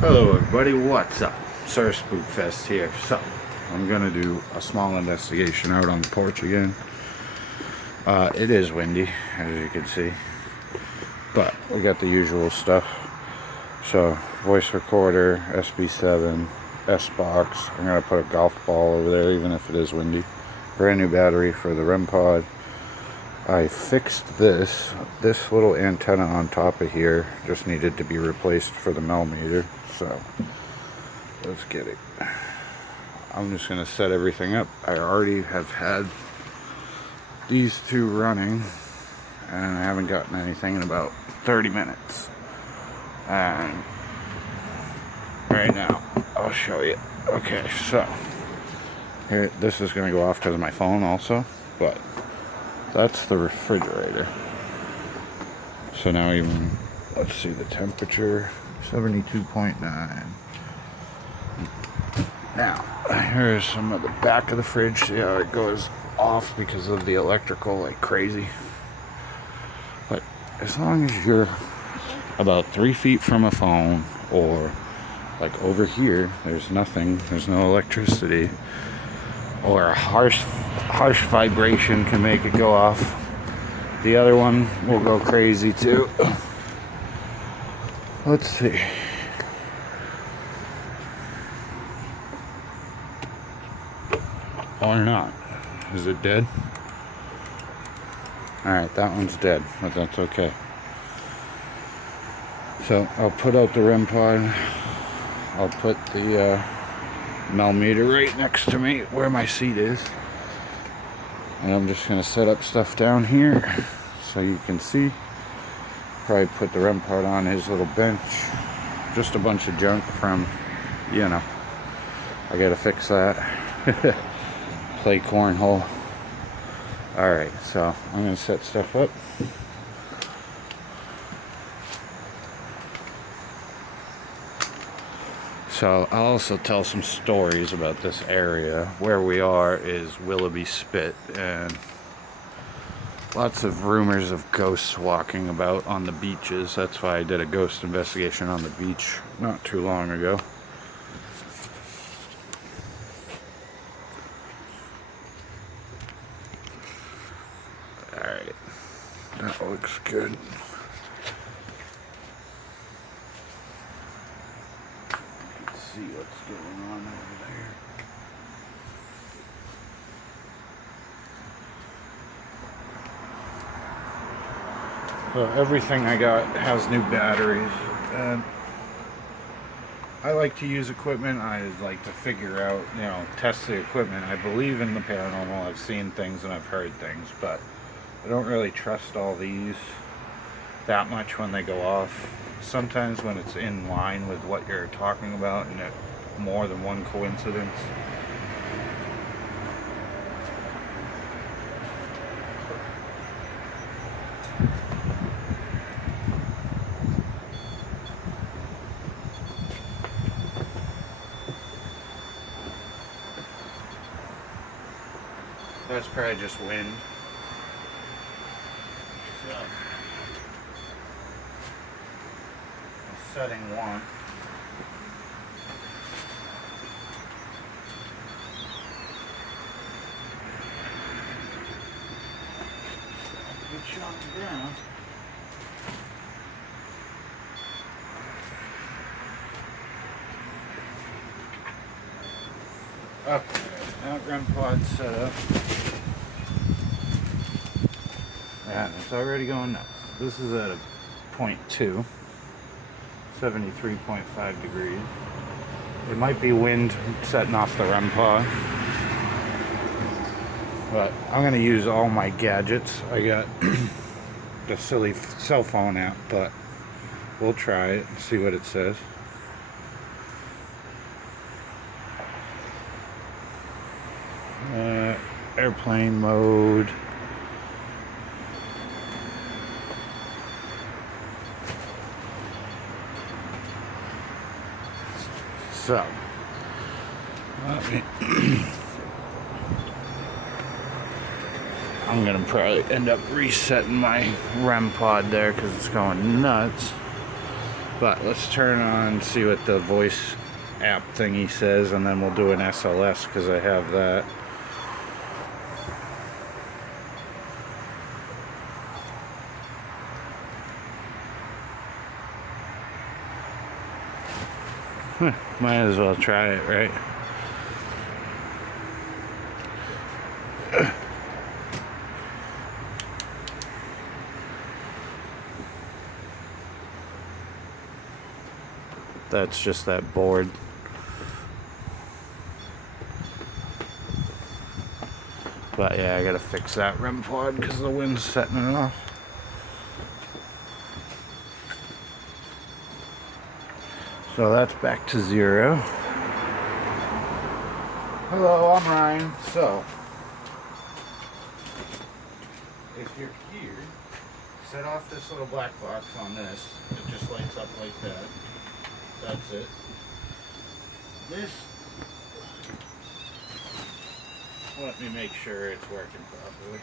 Hello everybody, what's up? Sir Spookfest here. So, I'm gonna do a small investigation out on the porch again. It is windy, as you can see, but we got the usual stuff. So, voice recorder, SB7, S-Box. I'm gonna put a golf ball over there even if it is windy. Brand new battery for the REM pod. I fixed this little antenna on top of here just needed to be replaced for the millimeter, so let's get it. I'm just gonna set everything up. I already have had these two running and I haven't gotten anything in about 30 minutes, and right now I'll show you. Okay, so here, this is gonna go off because of my phone also, but that's the refrigerator. So now even, let's see the temperature, 72.9. Now, here's some of the back of the fridge. See how it goes off because of the electrical like crazy. But as long as you're about 3 feet from a phone, or like over here, there's nothing, there's no electricity, or a harsh vibration can make it go off. The other one will go crazy too. Let's see. Or not. Is it dead? Alright, that one's dead, but that's okay. So I'll put out the REM pod. I'll put the millimeter right next to me where my seat is, and I'm just gonna set up stuff down here so you can see. Probably put the REM pod on his little bench. Just a bunch of junk from, you know, I gotta fix that. Play cornhole. Alright, so I'm gonna set stuff up. So I'll also tell some stories about this area. Where we are is Willoughby Spit, and lots of rumors of ghosts walking about on the beaches. That's why I did a ghost investigation on the beach not too long ago. Alright, that looks good. See what's going on over there. So everything I got has new batteries, and I like to use equipment. I like to figure out, you know, test the equipment. I believe in the paranormal. I've seen things and I've heard things, but I don't really trust all these that much when they go off. Sometimes when it's in line with what you're talking about and it's more than one coincidence. That's probably just wind. So, setting one. Good shot on the ground. Okay, now REM pod's set up. And it's already going nuts. This is at a 0.2. 73.5 degrees. It might be wind setting off the REM pod, but I'm gonna use all my gadgets. I got the silly cell phone app, but we'll try it and see what it says. Airplane mode. So, I'm gonna probably end up resetting my REM pod there because it's going nuts. But let's turn on, see what the voice app thingy says, and then we'll do an SLS because I have that. Might as well try it, right? That's just that board. But yeah, I gotta fix that REM pod because the wind's setting it off. So that's back to 0. Hello, I'm Ryan. So, if you're here, set off this little black box on this. It just lights up like that. That's it. This, let me make sure it's working properly.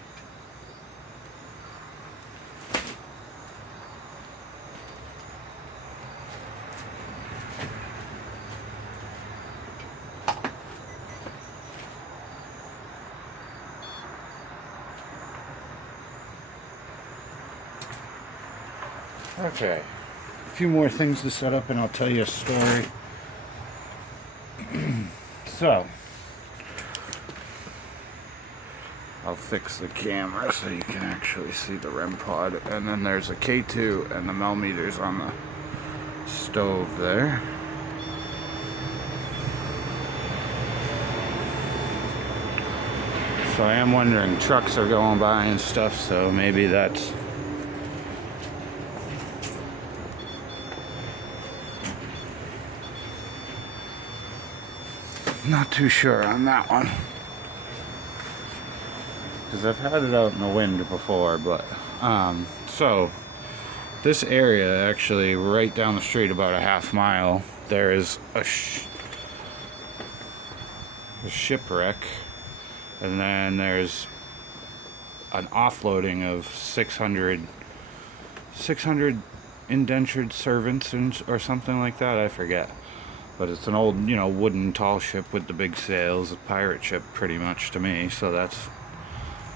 Okay, a few more things to set up and I'll tell you a story. So, I'll fix the camera so you can actually see the REM pod, and then there's a K2 and the millimeters on the stove there. So I am wondering, trucks are going by and stuff, so maybe that's not too sure on that one, because I've had it out in the wind before. But so this area, actually right down the street about a half mile, there is a shipwreck, and then there's an offloading of 600 indentured servants or something like that, I forget. But it's an old, wooden tall ship with the big sails, a pirate ship pretty much to me, so that's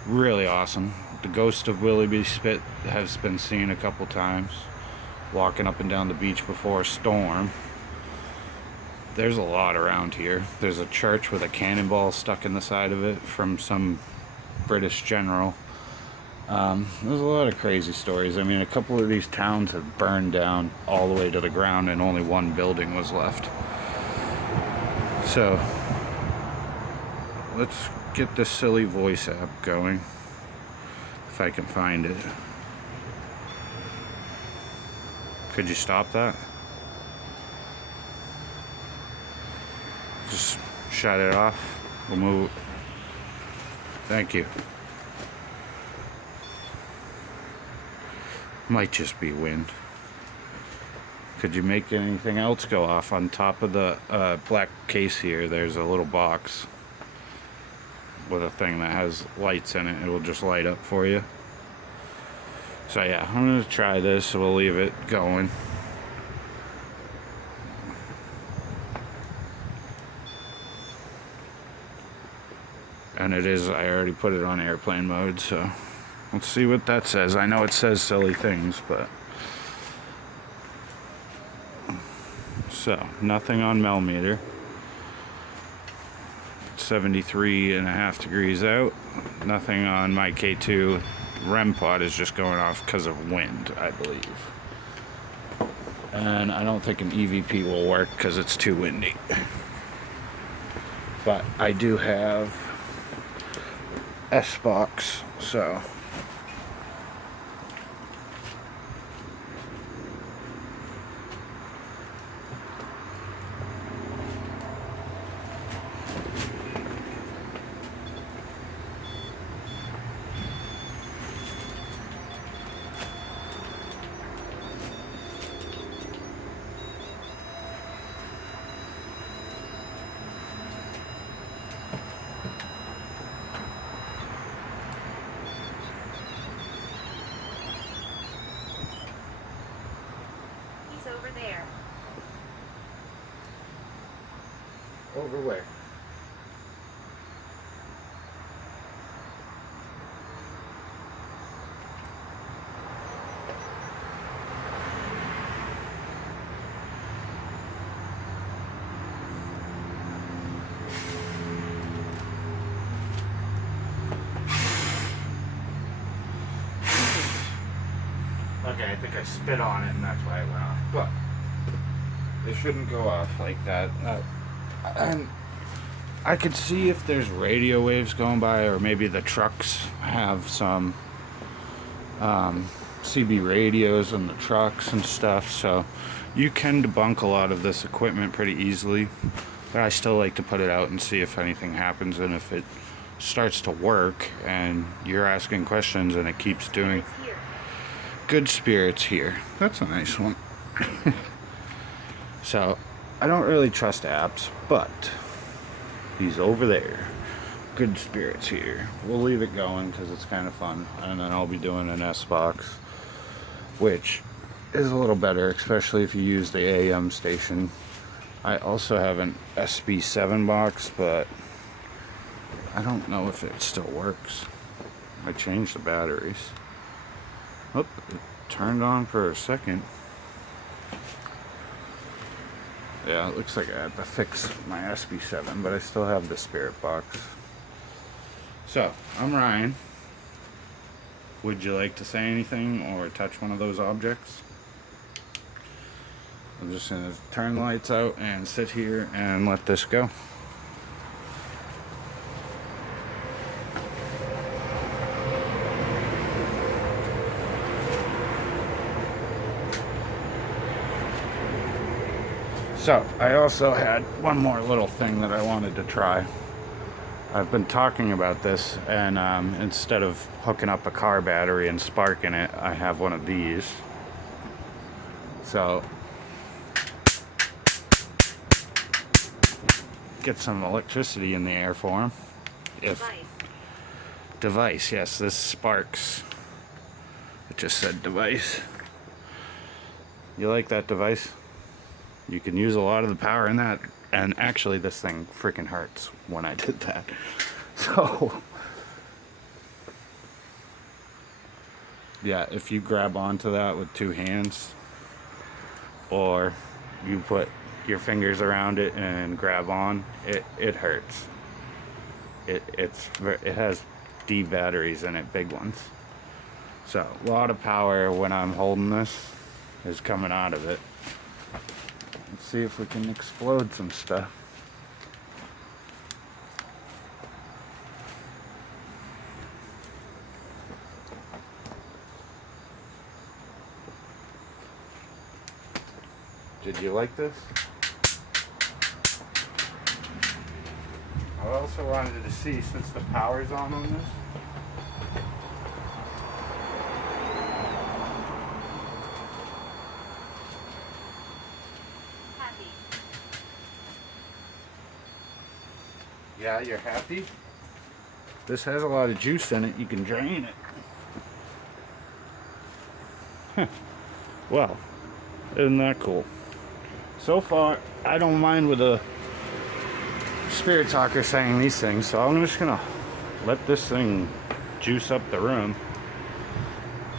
really awesome. The ghost of Willoughby Spit has been seen a couple times, walking up and down the beach before a storm. There's a lot around here. There's a church with a cannonball stuck in the side of it from some British general. There's a lot of crazy stories. I mean, a couple of these towns have burned down all the way to the ground and only one building was left. So, let's get this silly voice app going, if I can find it. Could you stop that? Just shut it off. We'll move. Thank you. Might just be wind. Could you make anything else go off? On top of the black case here, there's a little box with a thing that has lights in it. It will just light up for you. So yeah, I'm going to try this. We'll leave it going. And it is, I already put it on airplane mode, so let's see what that says. I know it says silly things, but... So, nothing on millimeter. 73.5 degrees out. Nothing on my K2. REM pod is just going off because of wind, I believe. And I don't think an EVP will work because it's too windy. But I do have S-Box, so... over there. Over where? Okay, I think I spit on it and that's why it went off. But they shouldn't go off like that. And I could see if there's radio waves going by, or maybe the trucks have some CB radios in the trucks and stuff. So you can debunk a lot of this equipment pretty easily. But I still like to put it out and see if anything happens, and if it starts to work and you're asking questions and it keeps doing. Good spirits here. That's a nice one. So, I don't really trust apps, but he's over there. Good spirits here. We'll leave it going because it's kind of fun, and then I'll be doing an S box, which is a little better, especially if you use the AM station. I also have an SB7 box, but I don't know if it still works. I changed the batteries. Oh, it turned on for a second. Yeah, it looks like I had to fix my SB7, but I still have the spirit box. So, I'm Ryan. Would you like to say anything or touch one of those objects? I'm just going to turn the lights out and sit here and let this go. So, I also had one more little thing that I wanted to try. I've been talking about this, and instead of hooking up a car battery and sparking it, I have one of these. So, get some electricity in the air for them. Device, yes, this sparks. It just said device. You like that device? You can use a lot of the power in that, and actually this thing freaking hurts when I did that. So, yeah, if you grab onto that with two hands, or you put your fingers around it and grab on, it hurts. It has D batteries in it, big ones. So, a lot of power when I'm holding this is coming out of it. Let's see if we can explode some stuff. Did you like this? I also wanted to see, since the power's on this, yeah, you're happy? This has a lot of juice in it. You can drain it. Huh. Well, isn't that cool? So far, I don't mind with a spirit talker saying these things, so I'm just gonna let this thing juice up the room.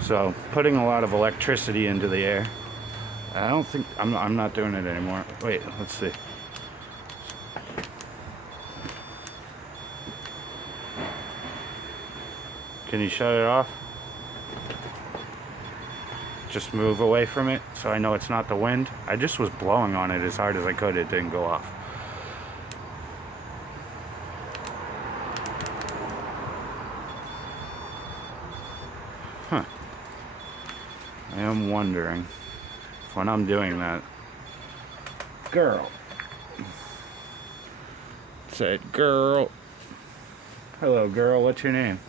So, putting a lot of electricity into the air. I don't think, I'm not doing it anymore. Wait, let's see. Can you shut it off? Just move away from it so I know it's not the wind. I just was blowing on it as hard as I could. It didn't go off. Huh. I am wondering if when I'm doing that, girl said, girl. Hello, girl. What's your name?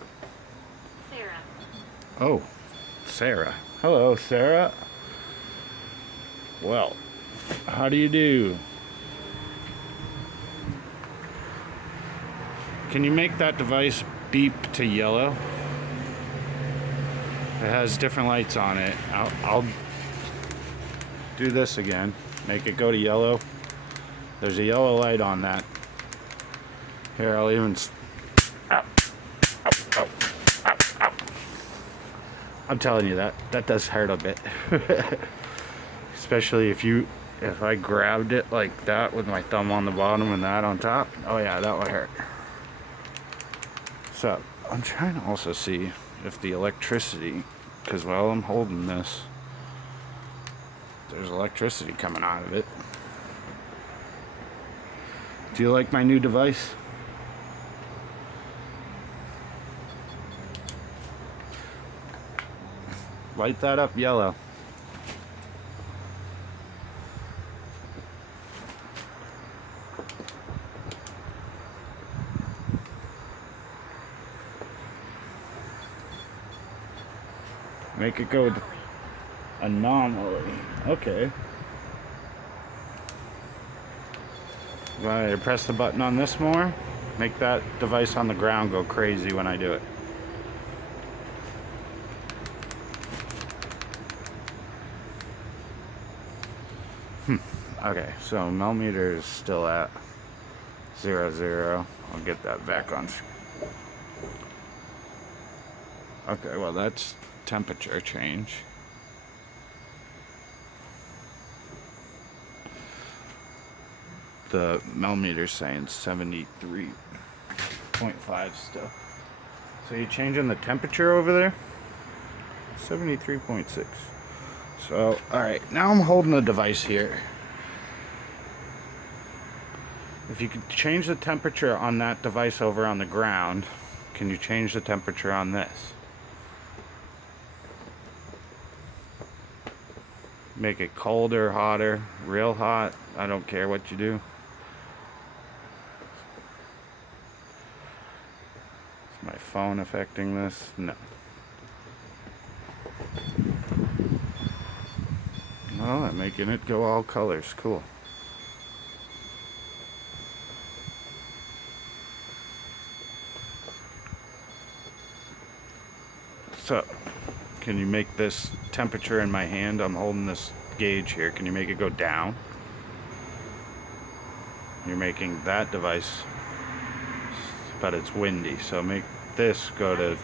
Oh, Sarah. Hello, Sarah. Well, how do you do? Can you make that device beep to yellow? It has different lights on it. do this again. Make it go to yellow. There's a yellow light on that. Here, I'll even... Ow. Ow, ow, ow, ow. I'm telling you, that does hurt a bit. Especially if I grabbed it like that with my thumb on the bottom and that on top. Oh yeah, that would hurt. So, I'm trying to also see if the electricity, because while I'm holding this, there's electricity coming out of it. Do you like my new device? Light that up yellow. Make it go anomaly. Okay. If I press the button on this more, make that device on the ground go crazy when I do it. Okay, so millimeter is still at 00. I'll get that back on. Okay, well that's temperature change. The millimeter's saying 73.5 still. So you're changing the temperature over there? 73.6. So, alright, now I'm holding the device here. If you could change the temperature on that device over on the ground, can you change the temperature on this? Make it colder, hotter, real hot. I don't care what you do. Is my phone affecting this? No. Oh, I'm making it go all colors. Cool. So, can you make this temperature in my hand? I'm holding this gauge here. Can you make it go down? You're making that device, but it's windy. So make this go to...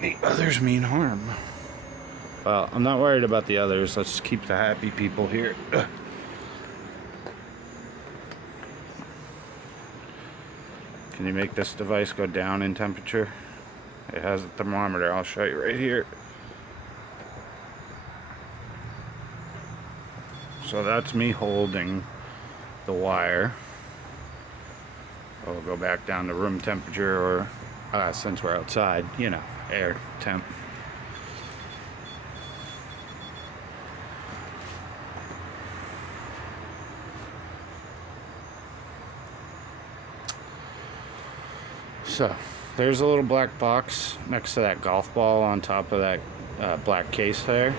The others mean harm. Well, I'm not worried about the others. Let's keep the happy people here. Can you make this device go down in temperature? It has a thermometer. I'll show you right here. So that's me holding the wire. I'll go back down to room temperature, or since we're outside, you know, air temp. So there's a little black box next to that golf ball on top of that black case there.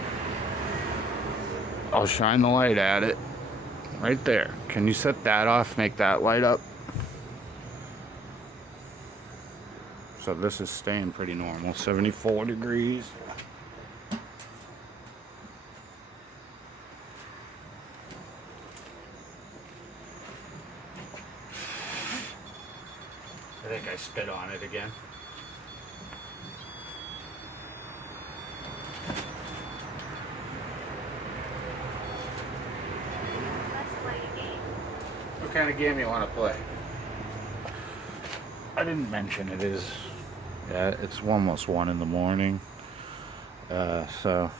I'll shine the light at it right there. Can you set that off, make that light up? So this is staying pretty normal, 74 degrees. I think I spit on it again. Let's play a game. What kind of game you want to play? I didn't mention it is. Yeah, it's almost 1 in the morning. So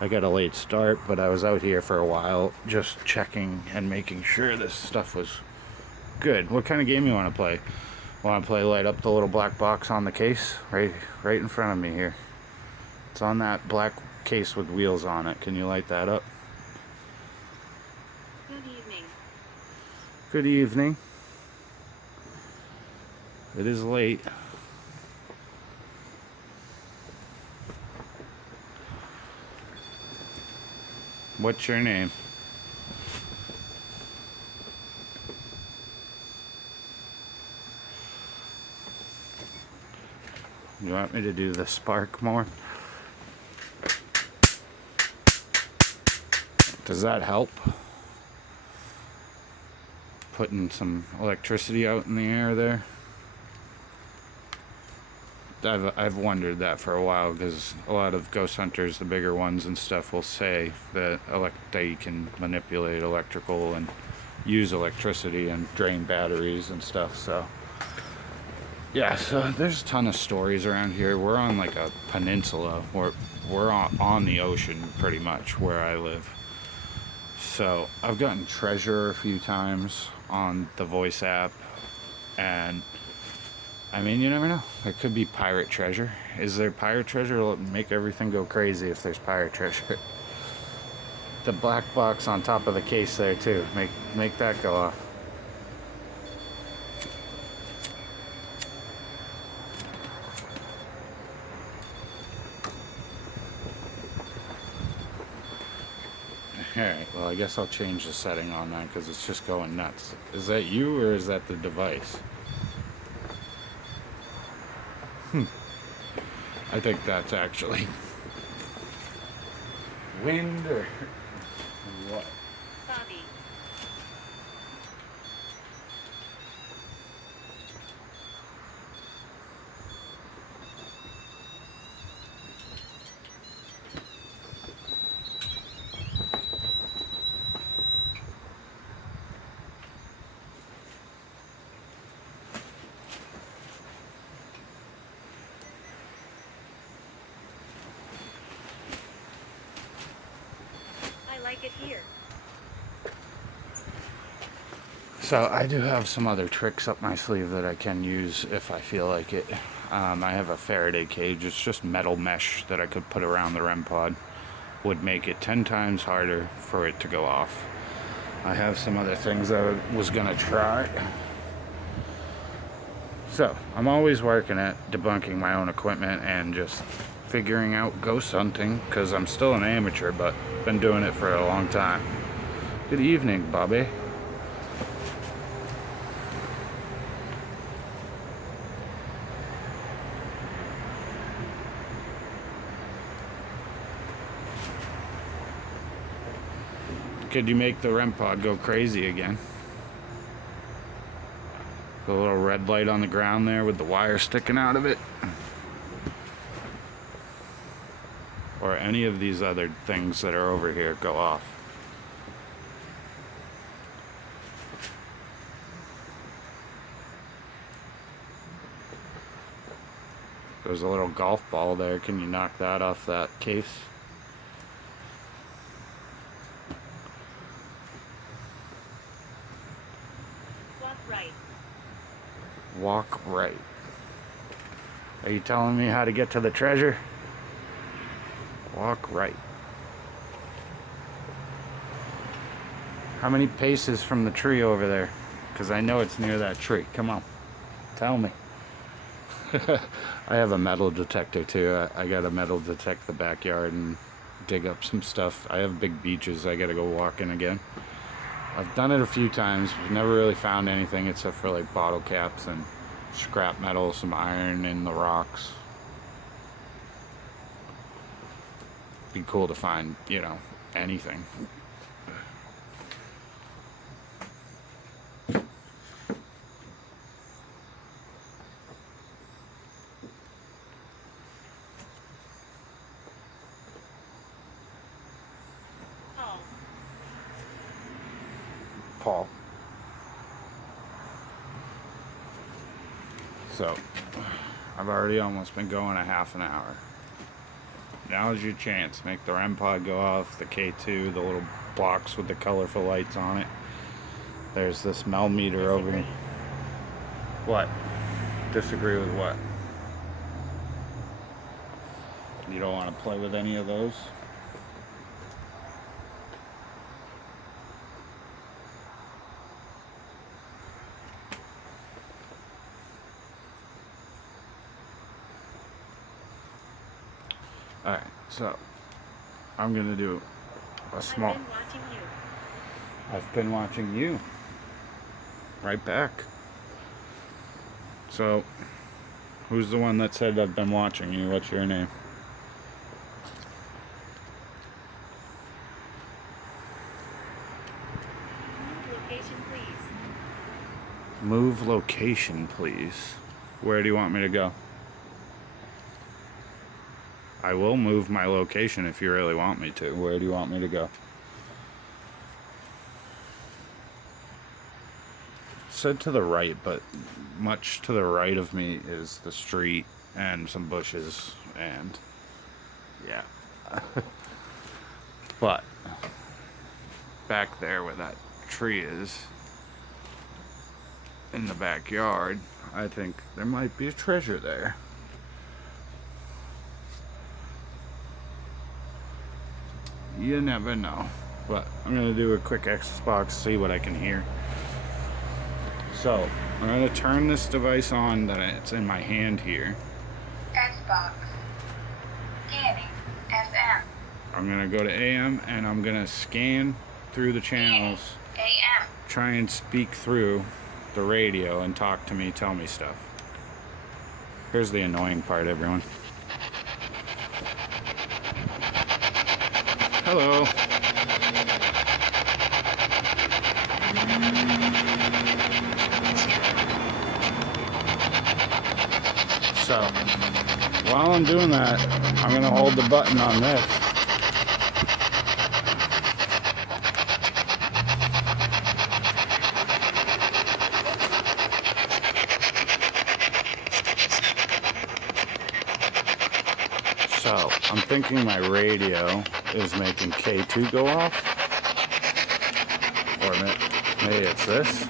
I got a late start, but I was out here for a while just checking and making sure this stuff was good. What kind of game you want to play? Want to play light up the little black box on the case? Right in front of me here. It's on that black case with wheels on it. Can you light that up? Good evening. Good evening. It is late. What's your name? You want me to do the spark more? Does that help? Putting some electricity out in the air there? I've wondered that for a while, because a lot of ghost hunters, the bigger ones and stuff, will say that they can manipulate electrical and use electricity and drain batteries and stuff. So yeah, so there's a ton of stories around here. We're on like a peninsula. We're on the ocean pretty much where I live. So I've gotten treasure a few times on the voice app, and I mean, you never know. It could be pirate treasure. Is there pirate treasure? It'll make everything go crazy if there's pirate treasure. The black box on top of the case there too. Make that go off. Alright, well I guess I'll change the setting on that because it's just going nuts. Is that you or is that the device? I think that's actually wind or what? Bobby. I like it here. So I do have some other tricks up my sleeve that I can use if I feel like it. I have a Faraday cage. It's just metal mesh that I could put around the REM pod. Would make it 10 times harder for it to go off. I have some other things I was gonna try. So I'm always working at debunking my own equipment and just figuring out ghost hunting, because I'm still an amateur, but been doing it for a long time. Good evening, Bobby. Could you make the REM pod go crazy again? The little red light on the ground there with the wire sticking out of it. Or any of these other things that are over here go off. There's a little golf ball there. Can you knock that off that case? Walk right. Walk right. Are you telling me how to get to the treasure? Walk right. How many paces from the tree over there? Because I know it's near that tree. Come on. Tell me. I have a metal detector too. I gotta metal detect the backyard and dig up some stuff. I have big beaches I gotta go walking again. I've done it a few times. We've never really found anything except for like bottle caps and scrap metal, some iron in the rocks. Be cool to find, you know, anything. Paul. Paul. So, I've already almost been going a half an hour. Now's your chance. Make the REM pod go off, the K2, the little blocks with the colorful lights on it. There's this Mel meter over here. What? Disagree with what? You don't want to play with any of those? Alright, so I'm gonna do a small. I've been watching you. I've been watching you. Right back. So, who's the one that said I've been watching you? What's your name? Move location, please. Where do you want me to go? I will move my location if you really want me to. Where do you want me to go? Said to the right, but much to the right of me is the street and some bushes and yeah. But back there where that tree is in the backyard, I think there might be a treasure there. You never know. But I'm gonna do a quick Xbox, see what I can hear. So I'm gonna turn this device on that it's in my hand here. Xbox. Scanning. FM. I'm gonna go to AM and I'm gonna scan through the channels, AM. try and speak through the radio and talk to me, tell me stuff. Here's the annoying part, everyone. Hello. So, while I'm doing that, I'm gonna hold the button on this. So, I'm thinking my radio is making K2 go off. Or maybe it's this.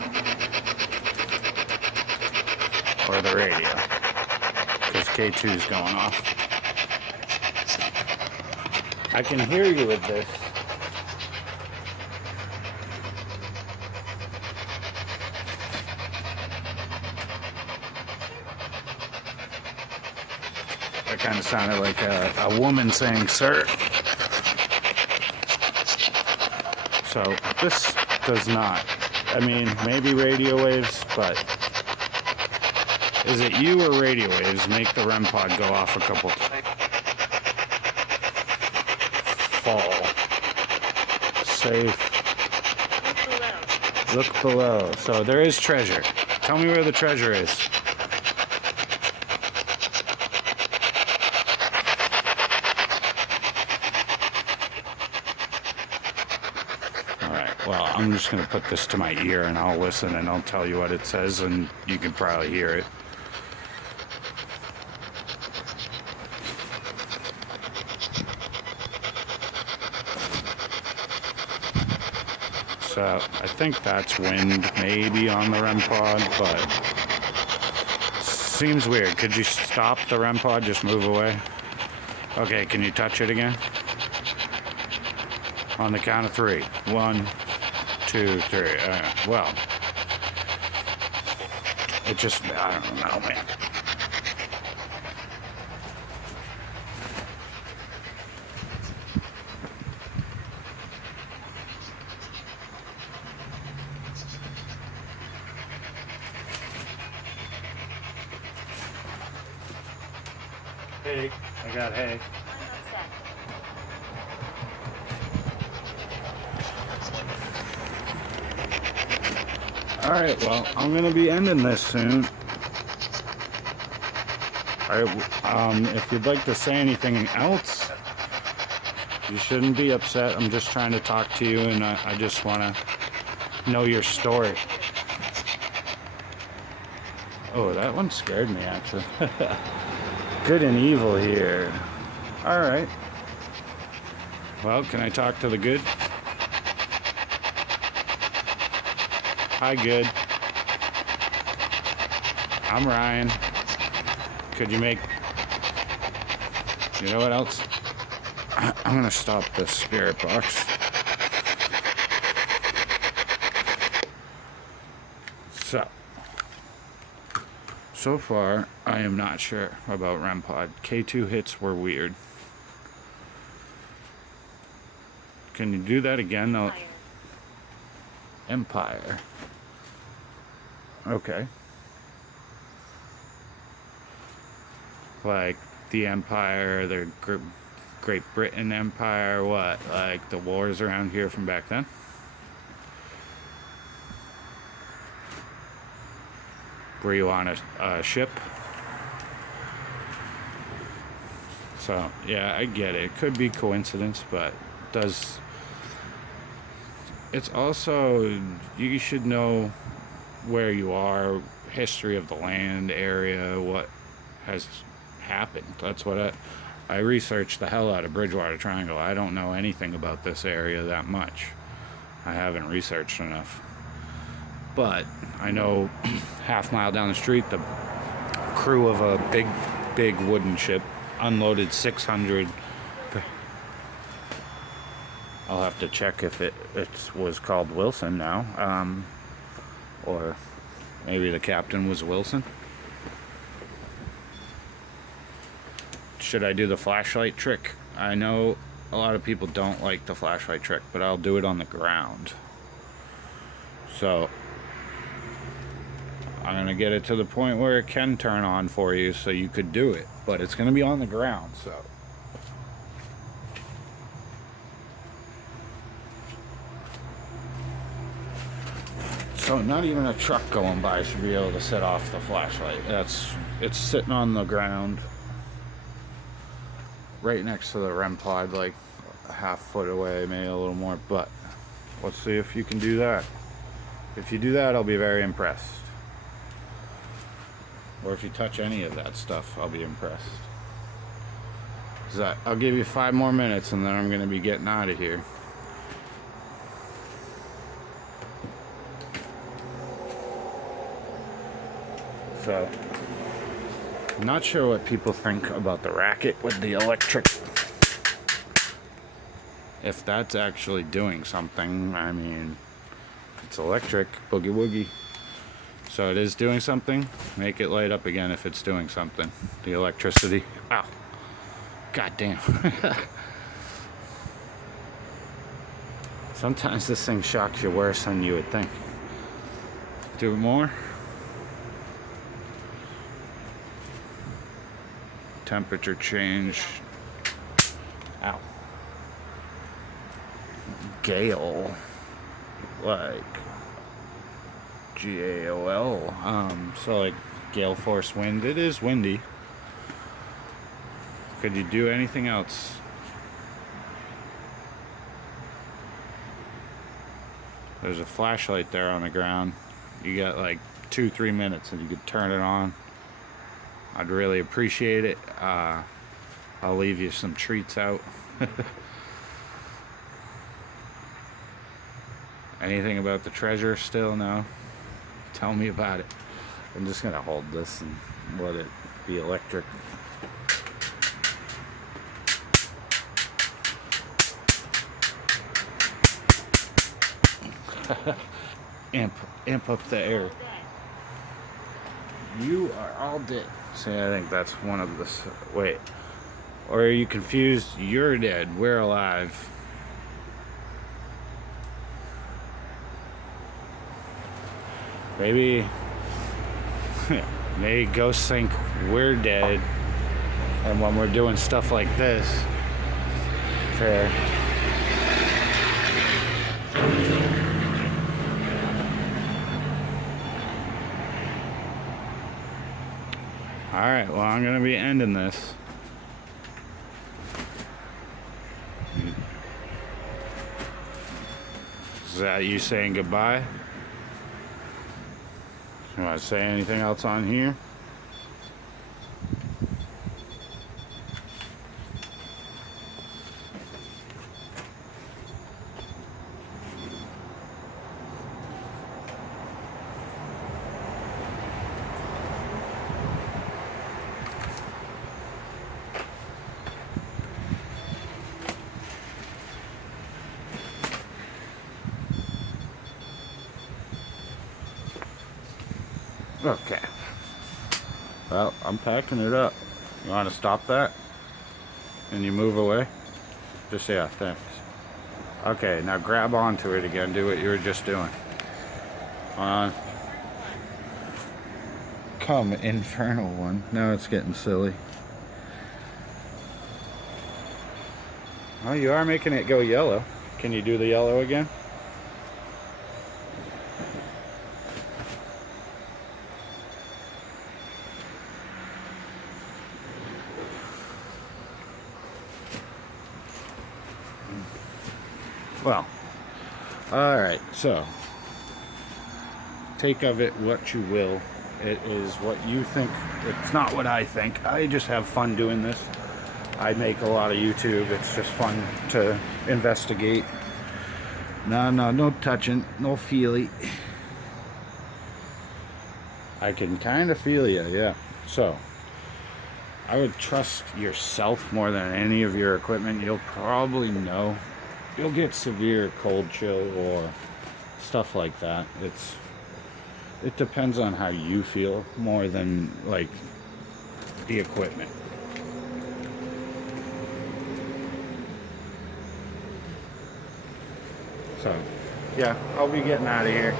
Or the radio. Because K2 is going off. I can hear you with this. That kind of sounded like a woman saying, "Sir." So this does not. I mean, maybe radio waves, but is it you or radio waves make the REM pod go off a couple times? Fall. Safe. Look below. Look below. So there is treasure. Tell me where the treasure is. Alright, well, I'm just going to put this to my ear and I'll listen and I'll tell you what it says and you can probably hear it. So I think that's wind maybe on the REM pod, but seems weird. Could you stop the REM pod? Just move away. Okay, can you touch it again? On the count of 3. 1, 2, 3. Well, it just, I don't know, man. Hey, I got hay. I'm upset. Alright, well, I'm going to be ending this soon. If you'd like to say anything else, you shouldn't be upset. I'm just trying to talk to you and I just want to know your story. Oh, that one scared me, actually. Good and evil here. Alright. Well, can I talk to the good? Hi, good. I'm Ryan. Could you make... You know what else? I'm gonna stop this spirit box. So far, I am not sure about REM pod. K2 hits were weird. Can you do that again? No. Empire. Okay. Like the Empire, the Great Britain Empire, what? Like the wars around here from back then? Were you on a ship? So, yeah, I get it. It could be coincidence, but it's also, you should know where you are, history of the land, area, what has happened. That's what I researched the hell out of Bridgewater Triangle. I don't know anything about this area that much. I haven't researched enough. But I know half mile down the street, the crew of a big wooden ship unloaded 600. I'll have to check if it was called Wilson now, or maybe the captain was Wilson. Should I do the flashlight trick? I know a lot of people don't like the flashlight trick, but I'll do it on the ground. So I'm gonna get it to the point where it can turn on for you, so you could do it, but it's gonna be on the ground. So not even a truck going by should be able to set off the flashlight. It's sitting on the ground right next to the REM pod, like a half foot away, maybe a little more, but let's see if you can do that. If you do that, I'll be very impressed. Or if you touch any of that stuff, I'll be impressed. I'll give you 5 more minutes and then I'm gonna be getting out of here. So, I'm not sure what people think about the racket with the electric. If that's actually doing something, I mean, it's electric, boogie woogie. So it is doing something. Make it light up again if it's doing something. The electricity. Ow. God damn. Sometimes this thing shocks you worse than you would think. Do it more. Temperature change. Ow. Gale. Like GAOL. So like gale force wind. It is windy. Could you do anything else? There's a flashlight there on the ground. You got like 2-3 minutes and you could turn it on. I'd really appreciate it. I'll leave you some treats out. Anything about the treasure still? No? Tell me about it. I'm just gonna hold this and let it be electric. amp up the air. You are all dead. See, I think that's one of the... Wait. Or are you confused? You're dead. We're alive. Maybe... maybe ghosts think we're dead. And when we're doing stuff like this... Fair. Alright, well, I'm going to be ending this. Is that you saying goodbye? You want to say anything else on here? Okay. Well, I'm packing it up. You want to stop that? And you move away? Just, yeah, thanks. Okay, now grab onto it again. Do what you were just doing. On. Come, infernal one. Now it's getting silly. Oh, you are making it go yellow. Can you do the yellow again? Well, alright, so take of it what you will. It is what you think. It's not what I think. I just have fun doing this. I make a lot of YouTube. It's just fun to investigate. No touching, no feely. I can kind of feel you, yeah. So, I would trust yourself more than any of your equipment. You'll probably know. You'll get severe cold chill or stuff like that. It depends on how you feel more than like the equipment. So, yeah, I'll be getting out of here.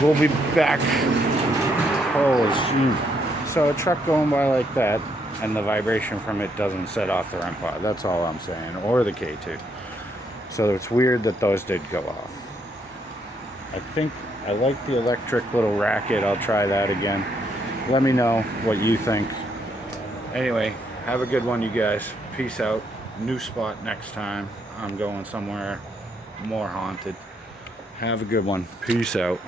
We'll be back. Holy shoot. So a truck going by like that, and the vibration from it doesn't set off the REM pod. That's all I'm saying. Or the K2. So it's weird that those did go off. I think I like the electric little racket. I'll try that again. Let me know what you think. Anyway, have a good one, you guys. Peace out. New spot next time. I'm going somewhere more haunted. Have a good one. Peace out.